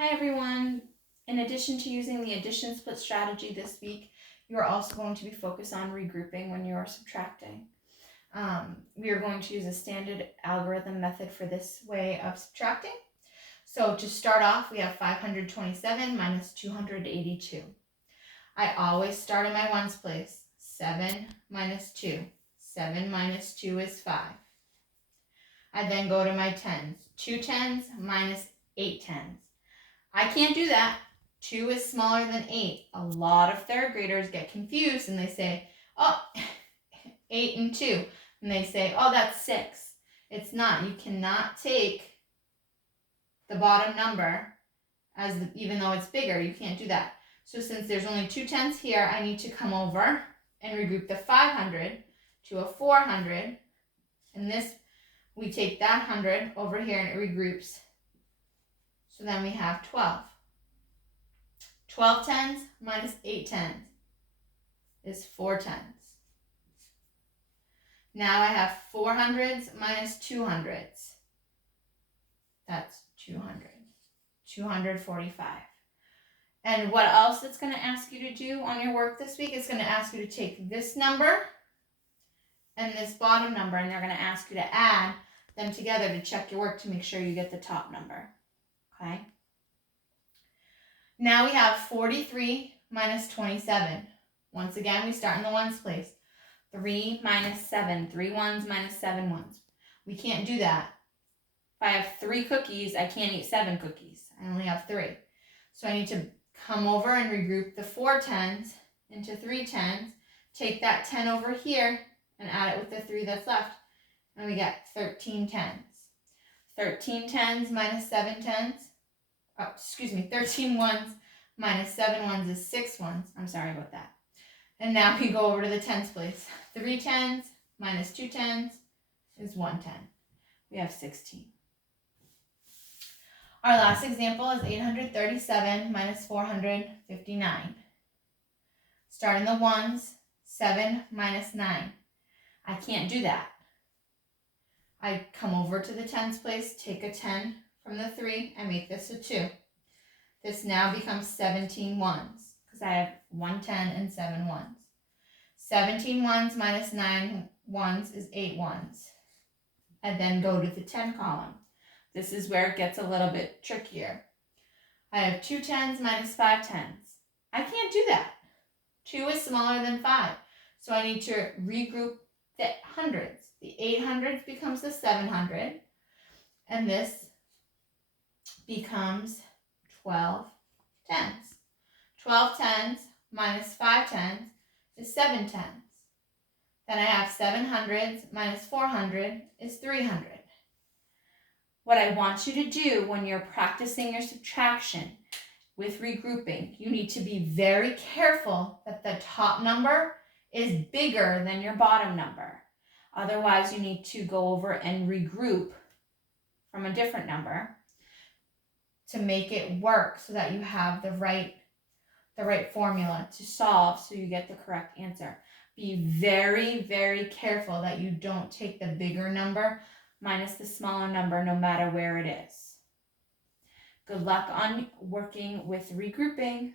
Hi everyone! In addition to using the addition split strategy this week, you are also going to be focused on regrouping when you are subtracting. We are going to use a standard algorithm method for this way of subtracting. So to start off, we have 527 minus 282. I always start in my ones place. 7 minus 2. 7 minus 2 is 5. I then go to my tens. 2 tens minus 8 tens. I can't do that. 2 is smaller than 8. A lot of third graders get confused and they say, oh, 8 and 2. And they say, oh, that's 6. It's not. You cannot take the bottom number even though it's bigger. You can't do that. So since there's only 2 tens here, I need to come over and regroup the 500 to a 400. And this, we take that 100 over here and it regroups. So then we have 12. 12 tens minus 8 tens is 4 tens. Now I have 4 hundreds minus 2 hundreds. That's 200. 245. And what else it's going to ask you to do on your work this week is going to ask you to take this number and this bottom number, and they're going to ask you to add them together to check your work to make sure you get the top number. Okay? Now we have 43 minus 27. Once again, we start in the ones place. 3 minus 7. 3 ones minus 7 ones. We can't do that. If I have 3 cookies, I can't eat 7 cookies. I only have 3. So I need to come over and regroup the 4 tens into 3 tens. Take that 10 over here and add it with the 3 that's left. And we get 13 tens. 13 tens minus 7 tens. 13 ones minus 7 ones is 6 ones. I'm sorry about that. And now we go over to the tens place. 3 tens minus 2 tens is 1 10. We have 16. Our last example is 837 minus 459. Start in the ones. 7 minus 9. I can't do that. I come over to the tens place, take a 10 from the 3, and make this a 2. This now becomes 17 ones because I have 1 10 and 7 ones. 17 ones minus 9 ones is 8 ones. And then go to the 10 column. This is where it gets a little bit trickier. I have 2 tens minus 5 tens. I can't do that. 2 is smaller than 5. So I need to regroup the hundreds. The 800s becomes the 700. And this becomes 12 tens. 12 tens minus 5 tens is 7 tens. Then I have 700s minus 400 is 300. What I want you to do when you're practicing your subtraction with regrouping, you need to be very careful that the top number is bigger than your bottom number. Otherwise, you need to go over and regroup from a different number to make it work so that you have the right formula to solve so you get the correct answer. Be very, very careful that you don't take the bigger number minus the smaller number no matter where it is. Good luck on working with regrouping.